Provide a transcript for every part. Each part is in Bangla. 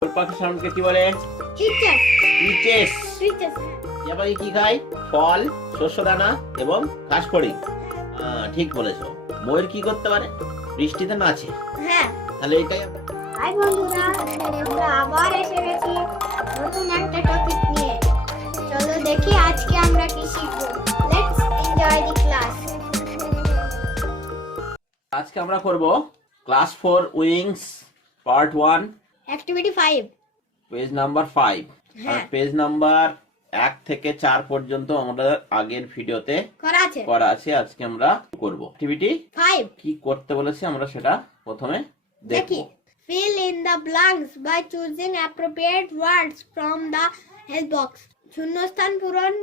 পাখি সাউন্ডকে কি বলে? চিচেস। চিচেস। চিচেস। টিয়া পাখি কি খায়? ফল, শস্য দানা এবং ঘাস ফড়িং। ঠিক বলেছো। ময়ূর কি করতে পারে? বৃষ্টিতে নাচে। হ্যাঁ। তাহলে এটাই হাই বন্ধুরা, আমরা আবার এসে গেছি নতুন একটা টপিক নিয়ে। চলো দেখি আজকে আমরা কি শিখবো। Let's enjoy the class. আজকে আমরা করব class 4 wings part 1 activity 5। Page number 5 আর হ্যাঁ। পেজ নাম্বার 1 থেকে 4 পর্যন্ত আমাদের আগের ভিডিওতে করা আছে। আজকে আমরা করব অ্যাক্টিভিটি 5। কি করতে বলেছে আমরা সেটা প্রথমে দেখি। Fill in the blanks by choosing appropriate words from the help box. শূন্যস্থান পূরণ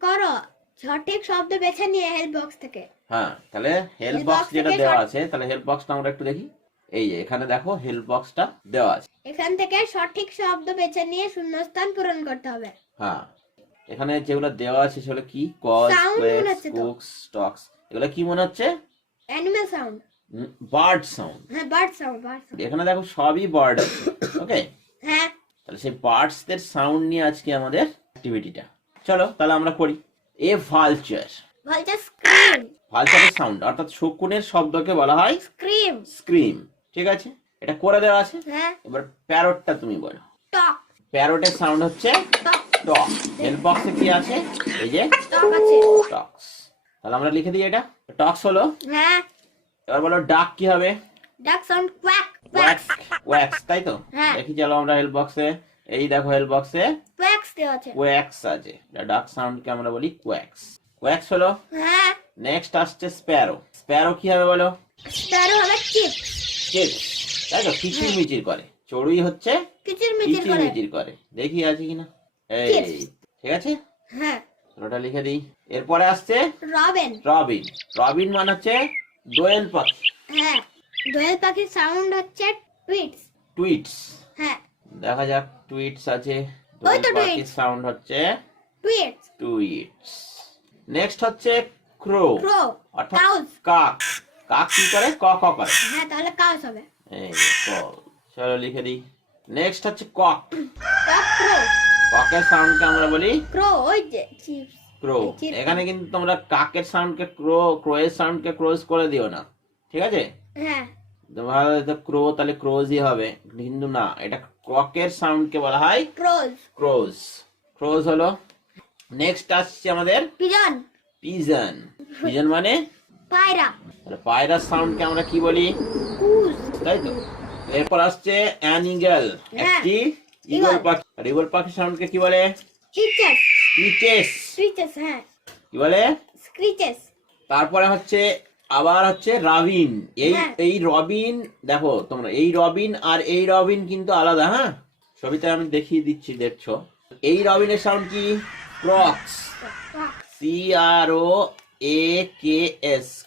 করো সঠিক শব্দ বেছে নিয়ে হেল্প বক্স থেকে। হ্যাঁ, তাহলে হেল্প Help বক্স box যেটা থেকে দেওয়া আছে, তাহলে হেল্প বক্সটা আমরা একটু দেখি। এই যে এখানে দেখো হেল্প বক্সটা দেওয়া আছে। এখান থেকে সঠিক শব্দ বেছে নিয়ে শূন্যস্থান পূরণ করতে হবে। হ্যাঁ, এখানে যেগুলো দেওয়া আছে সেগুলো কি? কজ, Sound মনে কোয়েক্স, হচ্ছে তো। Cooks, stocks. এগুলো কি মনে হচ্ছে? Animal sound. Bird sound. হ্যাঁ, বার্ড সাউন্ড। এখানে দেখো সবই বার্ড আছে। ওকে, হ্যাঁ। তাহলে সেই বার্ডস দের সাউন্ড নিয়ে আজকে আমাদের অ্যাক্টিভিটিটা। চলো তাহলে আমরা করি। A vulture. Vulture scream. ভালচারের সাউন্ড অর্থাৎ শকুনের শব্দকে বলা হয় স্ক্রিম। স্ক্রিম। ঠিক আছে, এটা করে দেওয়া আছে। হ্যাঁ। এবার প্যারটটা তুমি বলো। টক। প্যারটের সাউন্ড হচ্ছে টক। টক। হেল্প বক্সে কি আছে? এই যে টক আছে। টক্স। তাহলে আমরা লিখে দিই এটা। টক্স হলো। হ্যাঁ। এবার বলো ডাক কি হবে? ডাক সাউন্ড কোয়াক। ওয়াক্স। ওয়াক্স, তাই তো? হ্যাঁ। দেখি চলো আমরা হেল্প বক্সে। এই দেখো হেল্প বক্সে কোয়াক্স দেওয়া আছে। কোয়াক্স আছে। ডাক সাউন্ডকে আমরা বলি কোয়াক্স। কোয়াক্স হলো। হ্যাঁ। নেক্সট আসছে স্প্যারো। স্প্যারো কি হবে বলো? স্প্যারো হবে চিপস। চিপস, তাই তো? কিচির মিচির করে। চড়ুই হচ্ছে কিচিরমিচির কিচির করে। মিচির করে। দেখি আছে কিনা। এই Chips। ঠিক আছে, হ্যাঁ। ওটা লিখে দিই। এরপরে আসছে রবিন। রবিন। রবিন মানে হচ্ছে দোয়েল পাখি। হ্যাঁ। দোয়েল পাখির সাউন্ড হচ্ছে টুইটস। টুইটস। হ্যাঁ। দেখা যাক টুইটস আছে। ওই দোয়েল তো পাখির টুইটস। সাউন্ড হচ্ছে টুইটস। টুইটস। নেক্সট হচ্ছে ক্রো। ক্রো। অর্থাৎ কাউস। কাক। কাক কি করে? ক ক করে। হ্যাঁ, তাহলে কাউস হবে। এই যে ক। চলো লিখে দিই। নেক্সট হচ্ছে কক। কক। ক্রো। ককের সাউন্ডকে আমরা বলি ক্রো ওই যে চিপস। ক্রো। এখানে কিন্তু তোমরা কাকের সাউন্ডকে ক্রো, ক্রোয়ের সাউন্ডকে ক্রোজ করে দিও না, ঠিক আছে? হ্যাঁ। তোমার ক্রো তাহলে ক্রোজই হবে, কিন্তু না, এটা ককের সাউন্ডকে বলা হয় ক্রোজ। ক্রোজ। ক্রোজ হলো। নেক্সট আসছে আমাদের পিজন। পিজন। পিজন মানে পায়রা। তাহলে পায়রার সাউন্ডকে আমরা কি বলি? কুজ। তাই তো? এরপর আসছে অ্যান ইগল, হ্যাঁ। একটি ঈগল পাখি। আর ঈগল পাখির সাউন্ডকে কি বলে? চিচেস। স্ক্রিচেস। স্ক্রিচেস। হ্যাঁ। কি বলে? স্ক্রিচেস। তারপরে হচ্ছে আবার হচ্ছে রাবিন। এই হ্যাঁ। এই রবিন, দেখো তোমরা, এই রবিন আর এই রবিন কিন্তু আলাদা। হ্যাঁ, ছবিতে আমি দেখিয়ে দিচ্ছি, দেখছো? এই রবিনের সাউন্ড কি? ক্রক্স। CROAKS,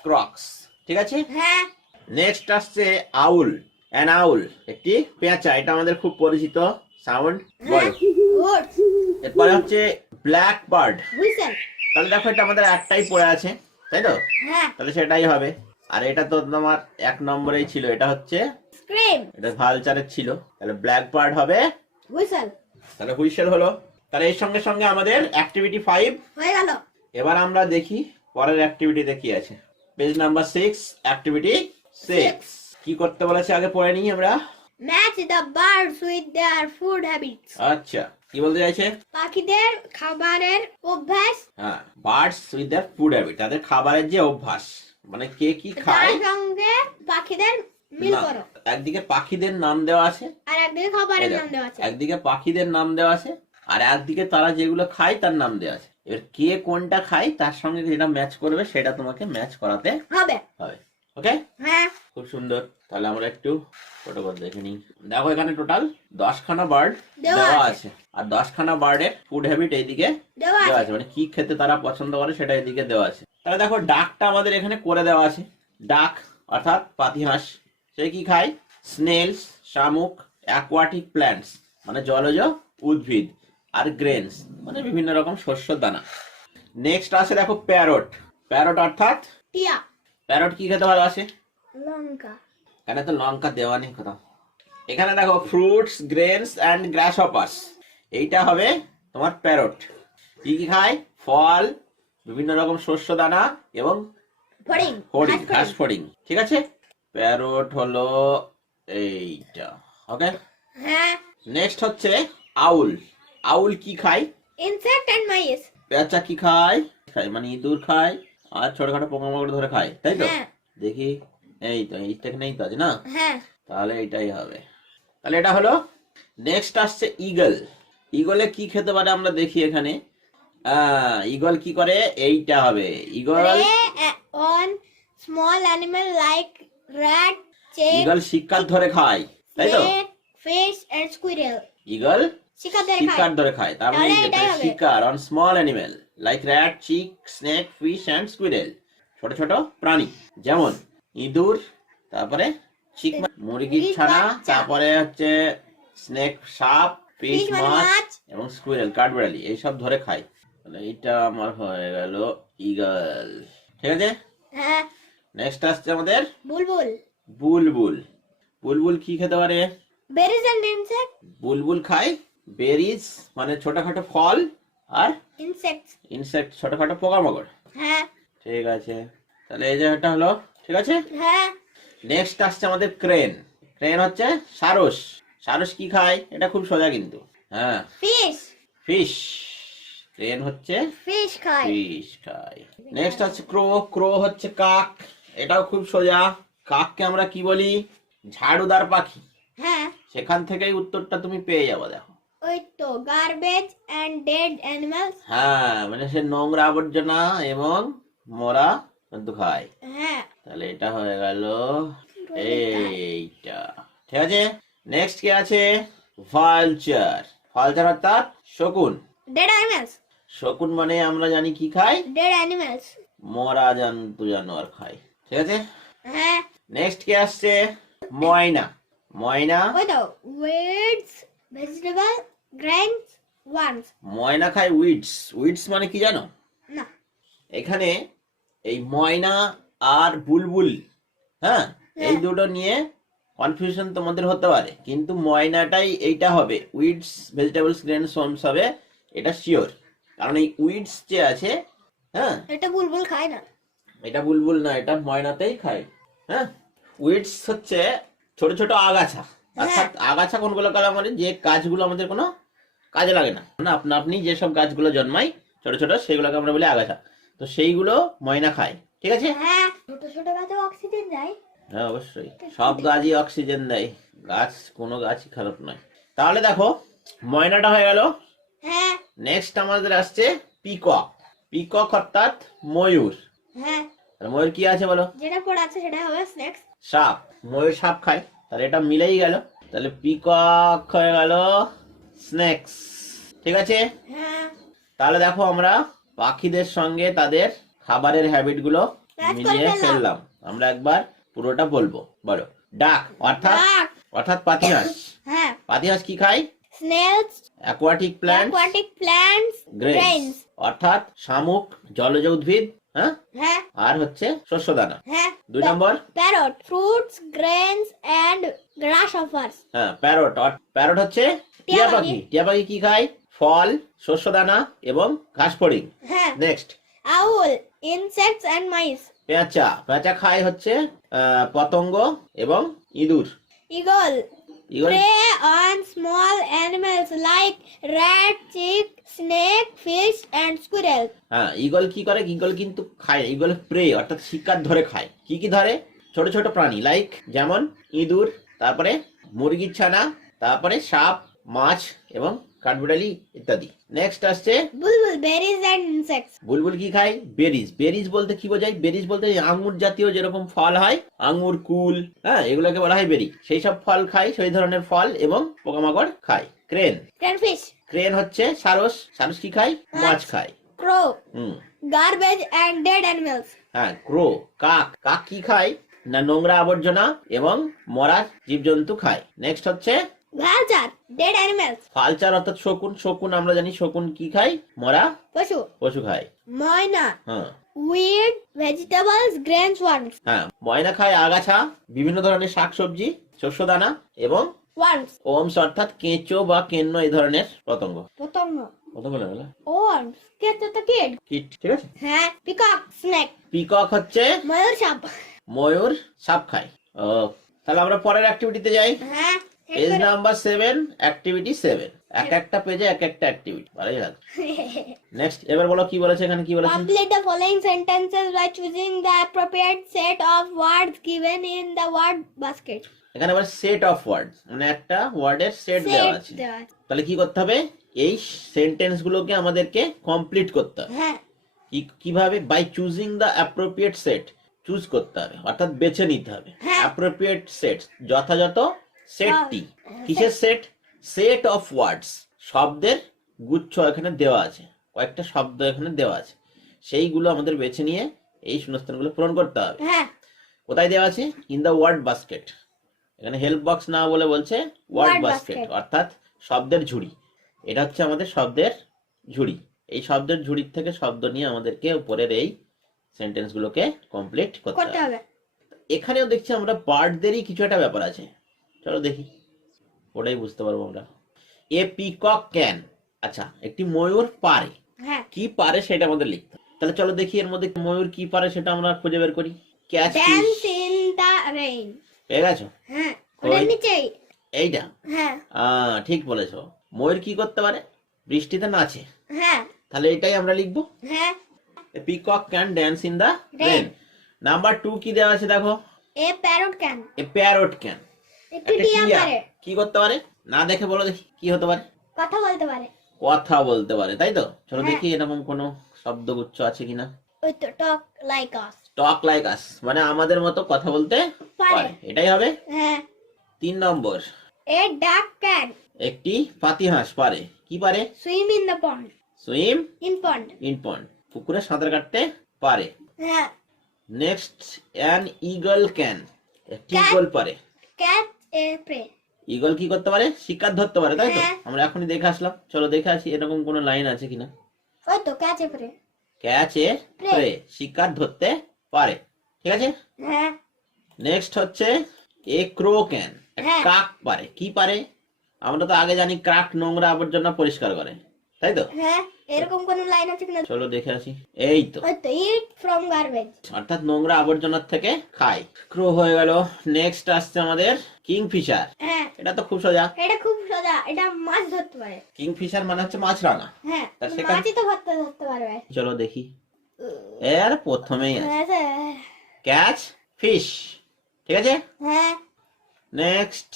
crooks. ঠিক আছে। হ্যাঁ। নেক্সট আসছে আউল। অ্যান আউল, একটি পেঁচা। এটা আমাদের খুব পরিচিত সাউন্ড। বলো। ওটস। এরপরে হচ্ছে ব্ল্যাক বার্ড। হুইসেল। তাহলে দেখো এটা আমাদের একটাই পড়ে আছে, তাই তো? হ্যাঁ। তাহলে সেটাই হবে। আর এটা তো তোমার 1 নম্বরেই ছিল, এটা হচ্ছে স্ক্রিম। এটা ভালচারের ছিল। তাহলে ব্ল্যাক বার্ড হবে। হুইসেল। তাহলে হুইসেল হলো। তাহলে এর সঙ্গে সঙ্গে আমাদের অ্যাক্টিভিটি 5 হয়ে গেল। এবার আমরা দেখি পরের অ্যাক্টিভিটিতে কি আছে। পেজ নাম্বার 6, অ্যাক্টিভিটি 6 কি করতে বলেছে আগে পড়ে নিই আমরা। Match the birds with their food habits. আচ্ছা, কি বলতে চাইছে? পাখিদের খাবারের অভ্যাস। হ্যাঁ, birds with their food habit, তাদের খাবারের যে অভ্যাস, মানে কে কি খায় তার সঙ্গে পাখিদের মিল না, করো। একদিকে পাখিদের নাম দেওয়া আছে, আর একদিকে খাবারের নাম দেওয়া আছে। একদিকে পাখিদের নাম দেওয়া আছে, আর একদিকে তারা যেগুলো খায় তার নাম দেওয়া আছে। এবার কে কোনটা খায় তার সঙ্গে যেটা ম্যাচ করবে সেটা তোমাকে ম্যাচ করাতে হবে। ওকে, হ্যাঁ। খুব সুন্দর। তাহলে আমরা একটু ছোট করে দেখে নিই। দেখো এখানে টোটাল 10খানা বার্ড দেওয়া দেওয়া আছে। আছে, আর 10খানা বার্ডের ফুড হ্যাবিট এইদিকে দেওয়া দেওয়া আছে। আছে, মানে কি খেতে তারা পছন্দ করে সেটা এদিকে দেওয়া আছে। তাহলে দেখো ডাকটা আমাদের এখানে করে দেওয়া আছে। ডাক অর্থাৎ পাতিহাঁস, সে কি খায়? স্নেলস, শামুক, অ্যাকোয়াটিক প্ল্যান্টস মানে জলজ উদ্ভিদ, আর গ্রেনস মানে বিভিন্ন রকম শস্য দানা। নেক্সট আসে দেখো প্যারট। প্যারট অর্থাৎ টিয়া। প্যারট কি খেতে ভালোবাসে? লঙ্কা। এখানে তো লঙ্কা দেওয়া নেই কোথাও। এখানে দেখো ফ্রুটস, গ্রেনস অ্যান্ড গ্রাসহপার্স, এইটা হবে তোমার প্যারট। কি কি খায়? ফল, বিভিন্ন রকম শস্য দানা এবং ফড়িং, ফড়িং, ঘাস ঘাস ফড়িং। ঠিক আছে, প্যারট হলো এইটা। ওকে, হ্যাঁ। নেক্সট হচ্ছে আউল। আউল কি খায়? Insect and mice. পেঁচা কি খায়? খায় মানে ইঁদুর খায় আর ছোটখাটো পোকামাকড় ধরে খায়, তাই তো? হ্যাঁ দেখি, এই তো এইটা নেই তো আছে না, হ্যাঁ। তাহলে এটাই হবে। তাহলে এটা হলো। নেক্সট আসছে ইগল। ইগলে কি খেতে পারে আমরা দেখি এখানে। ইগল কি করে? এইটা হবে eagle. Prey on small animal like rat, chick, eagle শিকার ধরে খায়, তাই তো? snake, fish and squirrel. Eagle শিকার ধরে শিকার খায়। ধরে খায়, তার মানে তাহলে এই যে এটাই হবে। শিকার on small animal like rat, chick, snake, fish and squirrel, ছোট ছোট প্রাণী যেমন ইঁদুর, তারপরে চিক মুরগির ছানা, বাচ্চা। তারপরে হচ্ছে স্নেক সাপ, ফিশ Fish মানে মাছ মাছ। এবং স্কুইরেল কাঠবিড়ালি, এইসব ধরে খায়। তাহলে এইটা আমার হয়ে গেল ইগল। ঠিক আছে, হ্যাঁ। নেক্সট আসছে আমাদের বুলবুল। বুলবুল। বুলবুল কি খেতে পারে? Berries and insects. বুলবুল খায় বেরিজ মানে ছোটখাটো ফল আর Insects. ইনসেক্ট ছোটখাটো পোকামাকড়। হ্যাঁ ঠিক আছে, তাহলে এই যে এটা হলো। ঠিক আছে, হ্যাঁ। নেক্সট আসছে আমাদের ক্রেন। ক্রেন হচ্ছে সারস। সারস কি খায়? এটা খুব সোজা কিন্তু। হ্যাঁ, Fish. ফিশ। ক্রেন হচ্ছে Fish খায়। ফিশ খায়। নেক্সট হচ্ছে ক্রো। ক্রো হচ্ছে কাক, এটাও খুব সোজা। কাককে আমরা কি বলি? ঝাড়ুদার পাখি। হ্যাঁ সেখান থেকেই উত্তরটা তুমি পেয়ে যাবো, দেখো। ওই তো গার্বেজ এন্ড ডেড অ্যানিমালস। হ্যাঁ, মানে সে নোংরা আবর্জনা এবং মরা জন্তু খায়। হ্যাঁ তাহলে এটা হয়ে গেল এইটা। ঠিক আছে, নেক্সট কি আছে? ভালচার। ভালচার অর্থাৎ শকুন। Dead animals. শকুন মানে আমরা জানি কি খায়? Dead animals. মরা জন্তু জানোয়ার খায়। ঠিক আছে, হ্যাঁ নেক্সট কি আসছে? ময়না। ময়না। ওই তো weeds, vegetable, grains, worms. ময়না খায় উইডস। উইডস মানে কি জানো? না। এখানে এই ময়না আর বুলবুল, হ্যাঁ, এই দুটো নিয়ে কনফিউশন তোমাদের হতে পারে, কিন্তু ময়নাটাই এইটা হবে, উইডস, ভেজিটেবলস, গ্রেনস, ওয়ার্মস হবে, এটা শিওর। কারণ এই উইডস যে আছে, হ্যাঁ, এটা বুলবুল খায় না। এটা বুলবুল না, এটা ময়নাতেই খায়। হ্যাঁ, উইডস হচ্ছে ছোট ছোট আগাছা। অর্থাৎ আগাছা কোনগুলো কাজ আমাদের, যে গাছগুলো আমাদের কোনো কাজে লাগে না, না আপনা আপনি যেসব গাছগুলো জন্মায় ছোট ছোট, সেগুলোকে আমরা বলি আগাছা। তো সেইগুলো ময়না খায়। ঠিক আছে, হ্যাঁ ছোট ছোট গাছে অক্সিজেন যায়। হ্যাঁ অবশ্যই, সব গাছই অক্সিজেন দেয়, গাছ কোনো গাছই খারাপ নয়। তাহলে দেখো, ময়নাটা হয়ে গেল। হ্যাঁ নেক্সট আমাদের আসছে পিকক। পিকক অর্থাৎ ময়ূর। হ্যাঁ। আর ময়ূর কি আছে বলো? যেটা পড়ে আছে সেটা হবে স্নেক্স। সাপ। ময়ূর সাপ খায়, তাহলে এটা মিলেই গেল। তাহলে পিকক হয়ে গেল স্নেকস। ঠিক আছে, হ্যাঁ তাহলে দেখো আমরা পাখিদের সঙ্গে তাদের খাবারের হ্যাবিট গুলো Match করে মিলিয়ে ফেললাম। ফেললাম। আমরা একবার পুরোটা বলবো। বলো। ডাক অর্থাৎ Duck. অর্থাৎ পাতিহাঁস। হ্যাঁ। পাতিহাঁস কি খায়? Snails, aquatic plant, aquatic plants, grains grains. অর্থাৎ শামুক, জলজ উদ্ভিদ, হ্যাঁ, হ্যাঁ আর হচ্ছে শস্যদানা। হ্যাঁ। 2 নম্বর, Parrot, fruits, grains and grasshoppers. হ্যাঁ প্যারট। প্যারট হচ্ছে টিয়া পাখি। টিয়া পাখি কি খায়? ফল, শস্যদানা এবং ঘাস ফড়িং। হ্যাঁ। Next, Owl, insects and mice. পেঁচা। পেঁচা খায় হচ্ছে পতঙ্গ এবং ইঁদুর। Eagle, eagle prey on small animals like rat, chick, snake, fish and squirrel. হ্যাঁ, ইগল কি করে? ইগল কিন্তু খায় না, ইগল প্রে অর্থাৎ শিকার ধরে খায়। কি কি ধরে? ছোট ছোট প্রাণী লাইক যেমন ইঁদুর, তারপরে মুরগির ছানা, তারপরে সাপ, মাছ এবং কাঠবিড়ালি ইত্যাদি। নেক্সট আসছে Bulbul, berries and insects. বুলবুল কি খায়? বেরিজ। বেরিজ বলতে কি বোঝায়? বেরিজ বলতে আঙ্গুর জাতীয় যেরকম ফল হয়, আঙ্গুর, কুল, হ্যাঁ, এগুলোকে বলা হয় বেরি। সেই সব ফল খায়, সেই ধরনের ফল এবং পোকামাকড় খায়। ক্রেন। Crayfish, ক্রেন হচ্ছে সারস। সারস কি খায়? মাছ খায়। crow, hmm, garbage and dead animals. হ্যাঁ, ক্রো। কাক। কাক কি খায়? না নোংরা আবর্জনা এবং মরা জীবজন্তু খায়। নেক্সট হচ্ছে Vulture, dead animals. ফালচার অর্থাৎ শকুন। শকুন আমরা জানি শকুন কি খায়? মরা পশু। পশু খায়। Moina, হ্যাঁ weed, vegetables, grains, worms. হ্যাঁ, ময়না খায় আগাছা, বিভিন্ন ধরনের শাকসবজি, শস্যদানা এবং ওয়ার্মস ওমস অর্থাৎ কেঁচো বা কেন্ন এই ধরনের পতঙ্গ। পতঙ্গ পতঙ্গ না বলে ওয়ার্মস কেঁচো তো কিড কীট, ঠিক আছে। হ্যাঁ পিকক স্নেক পিকক হচ্ছে ময়ূর সাপ ময়ূর, সাপ খায়। ও, তাহলে আমরা পরের অ্যাক্টিভিটিতে যাই। হ্যাঁ পেজ নাম্বার 7, অ্যাক্টিভিটি 7। এক একটা পেজে এক একটা অ্যাক্টিভিটি, ভালোই লাগে। নেক্সট, এবার বলো কি বলেছে এখানে, কি বলেছে? Complete the following sentences by choosing the appropriate set of words given in the word basket. এখানে আবার সেট অফ ওয়ার্ডস, মানে একটা ওয়ার্ডের সেট দেওয়া আছে। দেওয়া আছে। তাহলে কি করতে হবে? এই সেন্টেন্স গুলোকে আমাদেরকে কমপ্লিট করতে হবে। হ্যাঁ কিভাবে? By choosing the appropriate set, choose করতে হবে অর্থাৎ বেছে নিতে হবে হ্যাঁ। অ্যাপ্রোপ্রিয়েট সেট, যথাযথ সেটটি। হ্যাঁ। কিসের সেট? সেট অফ ওয়ার্ডস, শব্দের গুচ্ছ এখানে দেওয়া আছে, কয়েকটা শব্দ এখানে দেওয়া আছে, সেইগুলো আমাদের বেছে নিয়ে এই শূন্যস্থানগুলো পূরণ করতে হবে। হ্যাঁ কোথায় দেওয়া আছে? In the word basket. এখানে হেল্প বক্স না বলে বলছে ওয়ার্ড Word বাস্কেট, basket। অর্থাৎ শব্দের ঝুড়ি। এটা হচ্ছে আমাদের শব্দের ঝুড়ি। এই শব্দের ঝুড়ির থেকে শব্দ নিয়ে আমাদেরকে উপরের এই সেন্টেন্স গুলোকে কমপ্লিট করতে করতে হবে। হবে। এখানেও দেখছি আমরা বার্ডদেরই কিছু একটা ব্যাপার আছে, চলো দেখি, ওটাই বুঝতে পারবো আমরা। এ পিকক ক্যান, আচ্ছা একটি ময়ূর পারে, হ্যাঁ কি পারে সেটা আমাদের লিখতে হবে। তাহলে চলো দেখি এর মধ্যে ময়ূর কি পারে সেটা আমরা খুঁজে বের করি। Catch dance in the rain। পেয়ে গেছো? হ্যাঁ ওই- ওটার নিচেই। এইটা হ্যাঁ ঠিক বলেছো। ময়ূর কি করতে পারে? বৃষ্টিতে নাচে, হ্যাঁ তাহলে এটাই আমরা লিখবো। হ্যাঁ peacock can dance in the Rain। Rain. Number 2 কি দেওয়া আছে দেখো? A parrot can a parrot can, একটু টিয়া পারে, কি করতে পারে? না দেখে বলো দেখি কি হতে পারে? কথা বলতে পারে। কথা বলতে পারে, তাই তো? চলো হ্যাঁ। দেখি এরকম কোনো শব্দগুচ্ছ আছে কিনা। ওই তো টক লাইক আস। টক লাইক আস, মানে আমাদের মতো কথা বলতে পারে। পারে, এটাই হবে। হ্যাঁ 3 নম্বর, এ ডাক ক্যান একটি পাতিহাঁস পারে, কি পারে? Swim in the pond. Swim in pond. In pond, পুকুরে সাঁতার কাটতে পারে। হ্যাঁ নেক্সট, অ্যান ঈগল ক্যান, একটি Cat- ঈগল পারে। Catch a prey. ঈগল কি করতে পারে? শিকার ধরতে পারে, তাই তো? হ্যাঁ। আমরা এখনই দেখে আসলাম, চলো দেখে আসি এরকম কোনো লাইন আছে কিনা। ওই তো catch a prey. Catch a Prey। Prey, শিকার ধরতে পারে, ঠিক আছে। হ্যাঁ নেক্সট হচ্ছে এ ক্রো ক্যান, হ্যাঁ। কাক পারে, কি পারে? আমরা তো আগে জানি কাক নোংরা আবর্জনা পরিষ্কার করে, তাই তো? হ্যাঁ এরকম কোন লাইন আছে কিনা? চলো দেখে আসি, এই তো, ওই তো ইট ফ্রম গার্বেজ। অর্থাৎ নোংরা আবর্জনার থেকে খায়। ক্রো হয়ে গেল। নেক্সট আসছে আমাদের কিংফিশার। হ্যাঁ এটা তো খুব সোজা। এটা খুব সোজা, এটা মাছ ধরতে পারে। কিংফিশার মানে হচ্ছে মাছরাঙা। হ্যাঁ তা সেখানে- মাছই তো ধরতে পারবে। চলো দেখি, এর প্রথমেই আছে হ্যাঁ ক্যাচ ফিশ, ঠিক আছে। হ্যাঁ নেক্সট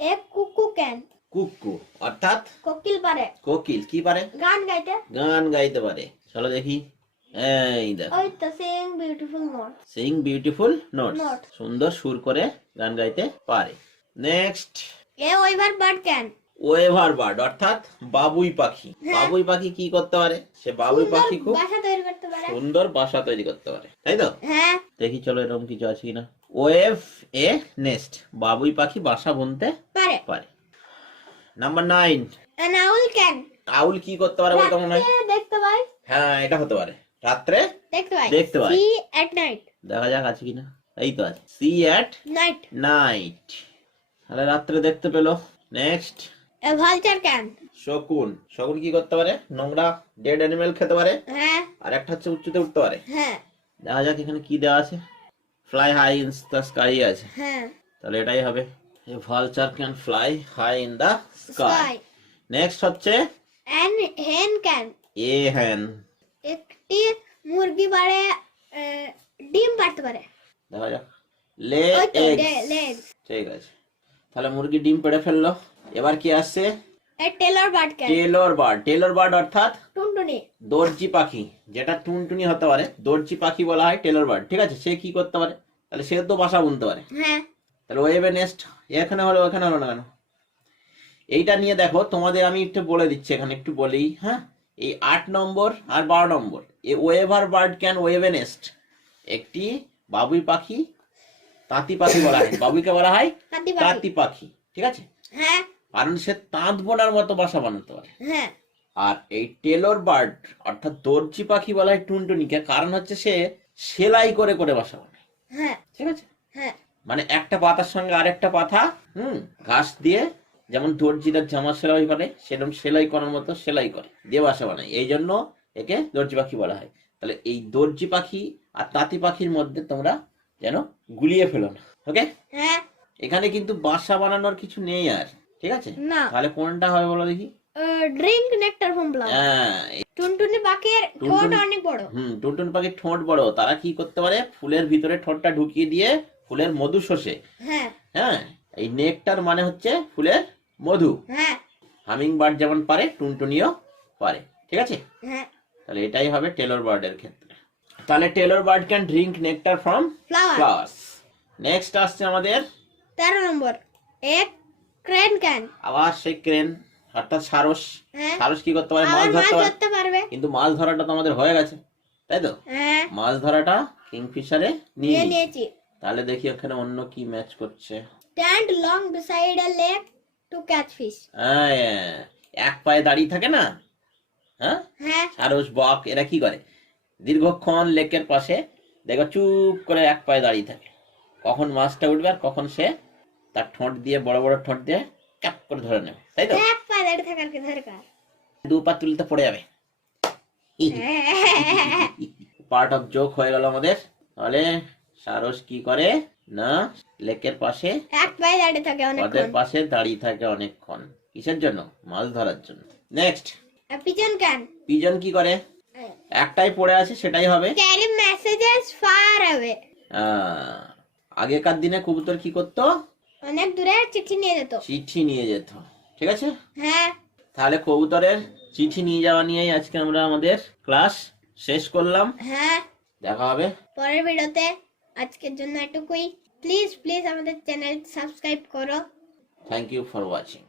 এ কুকু ক্যান, কুকু, অর্থাৎ কোকিল পারে কোকিল কি পারে? গান গাইতে। গান গাইতে পারে। চলো দেখি, এই দেখো, ওই তো sing beautiful note. Sing beautiful notes, Note। সুন্দর সুর করে গান গাইতে পারে। Next, a weaver bird can, weaver bird, অর্থাৎ বাবুই পাখি। হ্যাঁ। বাবুই পাখি কি করতে পারে? সে বাবুই পাখি খুব বাসা তৈরি করতে পারে। সুন্দর বাসা তৈরি করতে পারে, তাই তো? হ্যাঁ দেখি চলো এরকম কিছু আছে কিনা। ওয়েভ এ নেস্ট, বাবুই পাখি বাসা বুনতে পারে। পারে। নাম্বার 9, An owl can, আউল কি করতে পারে বলতে মনে হয়? রাত্রে দেখতে পাই। হ্যাঁ এটা হতে পারে, রাত্রে দেখতে পাই। দেখতে পাই। See at night, দেখা যাক আছে কিনা। এই তো আছে, সি অ্যাট night. নাইট, তাহলে রাত্রে দেখতে পেলো। নেক্সট, A vulture can, শকুন। শকুন কি করতে পারে? নোংরা ডেড অ্যানিমেল খেতে পারে। হ্যাঁ আর একটা হচ্ছে উঁচুতে উঠতে পারে। হ্যাঁ দেখা যাক এখানে কি দেওয়া আছে। Fly high in the sky আছে, হ্যাঁ তাহলে এটাই হবে। A vulture can fly high in the sky. sky. Next হচ্ছে An hen can, এ হ্যান, একটি মুরগি পারে ডিম পাড়তে পারে। দেখা যাক। লে ওই তো এগস, legs. ঠিক আছে, তাহলে মুরগি ডিম পেড়ে ফেললো। এবার কি আসছে? A tailor bird can, Taylor bird. Taylor bird অর্থাৎ টুনটুনি। দর্জি পাখি, যেটা টুনটুনি হতে পারে, দর্জি পাখি বলা হয় টেলর বার্ড, ঠিক আছে। সে কি করতে পারে? তাহলে সে তো বাসা বুনতে পারে। হ্যাঁ তাহলে ওয়েবে নেস্ট, এখানে হলো ওখানে হলো না কেন? এইটা নিয়ে দেখো, তোমাদের আমি একটু বলে দিচ্ছি, এখানে একটু বলি, হ্যাঁ। এই 8 নম্বর আর 12 নম্বর, এ ওয়েভার বার্ড ক্যান ওয়েবে নেস্ট, একটি বাবুই পাখি, তাঁতি পাখি বলা হয়, বাবুইকে বলা হয় হাতি পাখি। তাঁতি পাখি, ঠিক আছে, হ্যাঁ কারণ সে তাঁত বোনার মতো বাসা বানাতে পারে। হ্যাঁ আর এই টেলর বার্ড অর্থাৎ দর্জি পাখি বলা হয় টুনটুনিকে, কারণ হচ্ছে সে সেলাই করে করে বাসা বানায়, হ্যাঁ ঠিক আছে। হ্যাঁ মানে একটা পাতার সঙ্গে আরেকটা পাতা ঘাস দিয়ে যেমন দর্জিরা জামা সেলাই করে সেরকম সেলাই করার মতো সেলাই করে, দিয়ে বাসা বানায়, এই জন্য একে দর্জি পাখি বলা হয়। তাহলে এই দর্জি পাখি আর তাঁতি পাখির মধ্যে তোমরা যেন গুলিয়ে ফেলো না, ওকে? হ্যাঁ। এখানে কিন্তু বাসা বানানোর কিছু নেই আর, ঠিক আছে? না। তাহলে কোনটা হবে বলো দেখি? Drink nectar from flower. হ্যাঁ, টুনটুনি পাখির ঠোঁট অনেক বড়। টুনটুন পাখির ঠোঁট বড়, তারা কি করতে পারে, ফুলের ভিতরে ঠোঁটটা ঢুকিয়ে দিয়ে ফুলের মধু শোষে। হ্যাঁ। হ্যাঁ, এই নেকটার মানে হচ্ছে ফুলের মধু। হ্যাঁ। হামিং বার্ড যেমন পারে, টুনটুনিও পারে, ঠিক আছে? হ্যাঁ। তাহলে এটাই হবে টেলর বার্ডের ক্ষেত্রে। তাহলে Taylor bird can drink nectar from flower. Flowers. Next আসছে আমাদের 13 নম্বর, এক ক্রেন ক্যান। আবার সেই ক্রেন অর্থাৎ সারস। হ্যাঁ। সারস কি করতে পারে, মাছ আবার মাছ ধরতে পারে, ধরতে পারবে। কিন্তু মাছ ধরাটা তো আমাদের হয়ে গেছে, তাই তো? হ্যাঁ, মাছ ধরাটা কিংফিশারে নিয়ে নিয়ে নিয়েছি। নিয়েছি। তাহলে দেখি ওখানে অন্য কি ম্যাচ করছে। Stand long beside a lake to catch fish. এক পায়ে দাঁড়িয়ে থাকে না, হ্যাঁ, হ্যাঁ। সারস, বক, এরা কি করে, দীর্ঘক্ষণ লেকের পাশে দেখো চুপ করে এক পায়ে দাঁড়িয়ে থাকে, কখন মাছটা উঠবে আর কখন সে তার ঠোঁট দিয়ে, বড় বড় ঠোঁট দিয়ে ক্যাপ করে ধরে নেবে, তাই তো? এক পা দাঁড়িয়ে থাকার কি দরকার? দু পা তুলতে পড়ে যাবে। পার্ট অফ জোক হয়ে গেল আমাদের। তাহলে সারস কি করে না, লেকের পাশে এক পায়ে দাঁড়িয়ে থাকে ওদের অনেকক্ষণ। পাশে দাঁড়িয়ে থাকে অনেকক্ষণ, কিসের জন্য, মাছ ধরার জন্য। নেক্সট, পিজন ক্যান পিজন কি করে, একটাই পড়ে আছে সেটাই হবে। Carry messages far away. আগেকার দিনে কবুতর কি করতো, অনেক দূরে চিঠি নিয়ে যেত। চিঠি নিয়ে যেত, ঠিক আছে? হ্যাঁ। তাহলে কবুতরের চিঠি নিয়ে যাওয়া নিয়েই আজকে আমরা আমাদের ক্লাস শেষ করলাম। হ্যাঁ, দেখা হবে পরের ভিডিওতে। আজকের জন্য এটুকুই। প্লিজ প্লিজ আমাদের চ্যানেল সাবস্ক্রাইব করো। Thank you for watching.